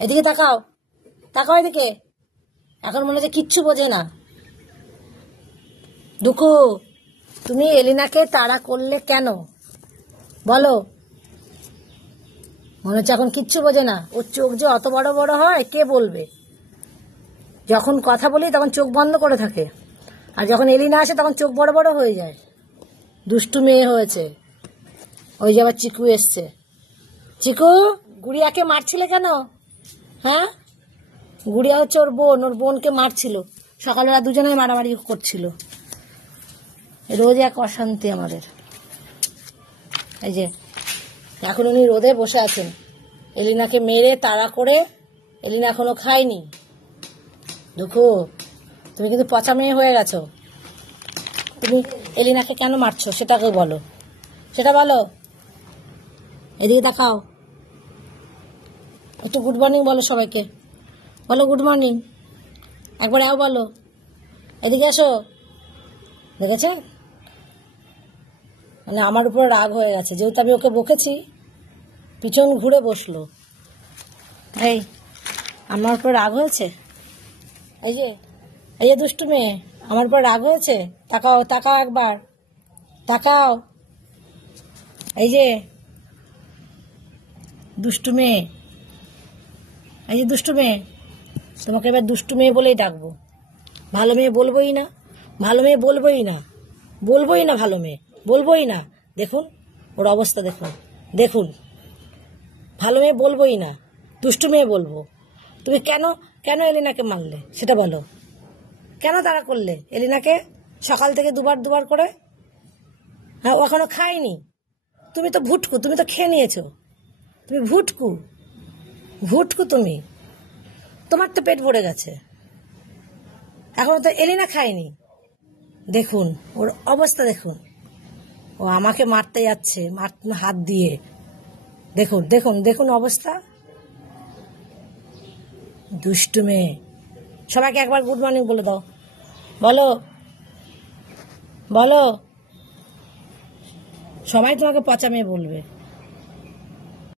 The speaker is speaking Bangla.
এদিকে তাকাও, তাকাও এদিকে। এখন মনে হচ্ছে কিচ্ছু বোঝে না। দুঃখু, তুমি এলিনাকে তাড়া করলে কেন বলো? মনে হচ্ছে এখন কিচ্ছু বোঝে না। ওর চোখ যে অত বড় বড় হয় কে বলবে। যখন কথা বলি তখন চোখ বন্ধ করে থাকে, আর যখন এলিনা আসে তখন চোখ বড় বড় হয়ে যায়। দুষ্টু মেয়ে হয়েছে। ওই যে আবার চিকু এসছে। চিকু, গুড়িয়াকে মারছিলে কেন? হ্যাঁ, গুড়িয়া হচ্ছে ওর বোন, ওর বোনকে মারছিল। সকালবেলা দুজনে মারামারি করছিল। রোজ এক অশান্তি আমাদের। এই যে এখন উনি রোদে বসে আছেন, এলিনাকে মেরে তাড়া করে। এলিনা এখনো খায়নি। দুঃখু, তুমি কিন্তু পচা মেয়ে হয়ে গেছো। তুমি এলিনাকে কেন মারছো সেটাকে বলো, সেটা বলো। এদিকে দেখাও, একটু গুড মর্নিং বলো সবাইকে। বলো গুড মর্নিং, একবার আও বলো। এদিকে আসো। দেখেছে, মানে আমার উপর রাগ হয়ে গেছে, যেহেতু আমি ওকে বকেছি পিছন ঘুরে বসলো। এই আমার উপর রাগ হয়েছে। এই যে দুষ্টু মেয়ে, আমার উপর রাগ হয়েছে। তাকাও, তাকাও একবার, তাকাও। এই যে দুষ্টু মেয়ে, এই যে দুষ্টু মেয়ে, তোমাকে এবার দুষ্টু মেয়ে বলেই ডাকবো। ভালো মেয়ে বলবোই না, ভালো মেয়ে বলবোই না, বলবোই না, ভালো মেয়ে বলবোই না। দেখুন ওর অবস্থা, দেখুন দেখুন, ভালো মেয়ে বলবোই না, দুষ্টু মেয়ে বলবো। তুমি কেন কেন এলিনাকে মারলে সেটা বলো। কেন তাড়া করলে এলিনাকে সকাল থেকে দুবার করে? হ্যাঁ, ও এখনো খায়নি। তুমি তো ভুটকু, তুমি তো খেয়ে নিয়েছো। তুমি ভুটকু, ভুটকু তুমি, তোমার তো পেট ভরে গেছে। এখনো তো এলিনা খায়নি। দেখুন ওর অবস্থা, দেখুন ও আমাকে মারতে যাচ্ছে, হাত দিয়ে। দেখুন দেখুন দেখুন অবস্থা। দুষ্টু মেয়ে। সবাইকে একবার গুড মর্নিং বলে দাও, বলো বলো। সবাই তোমাকে পচা মেয়ে বলবে।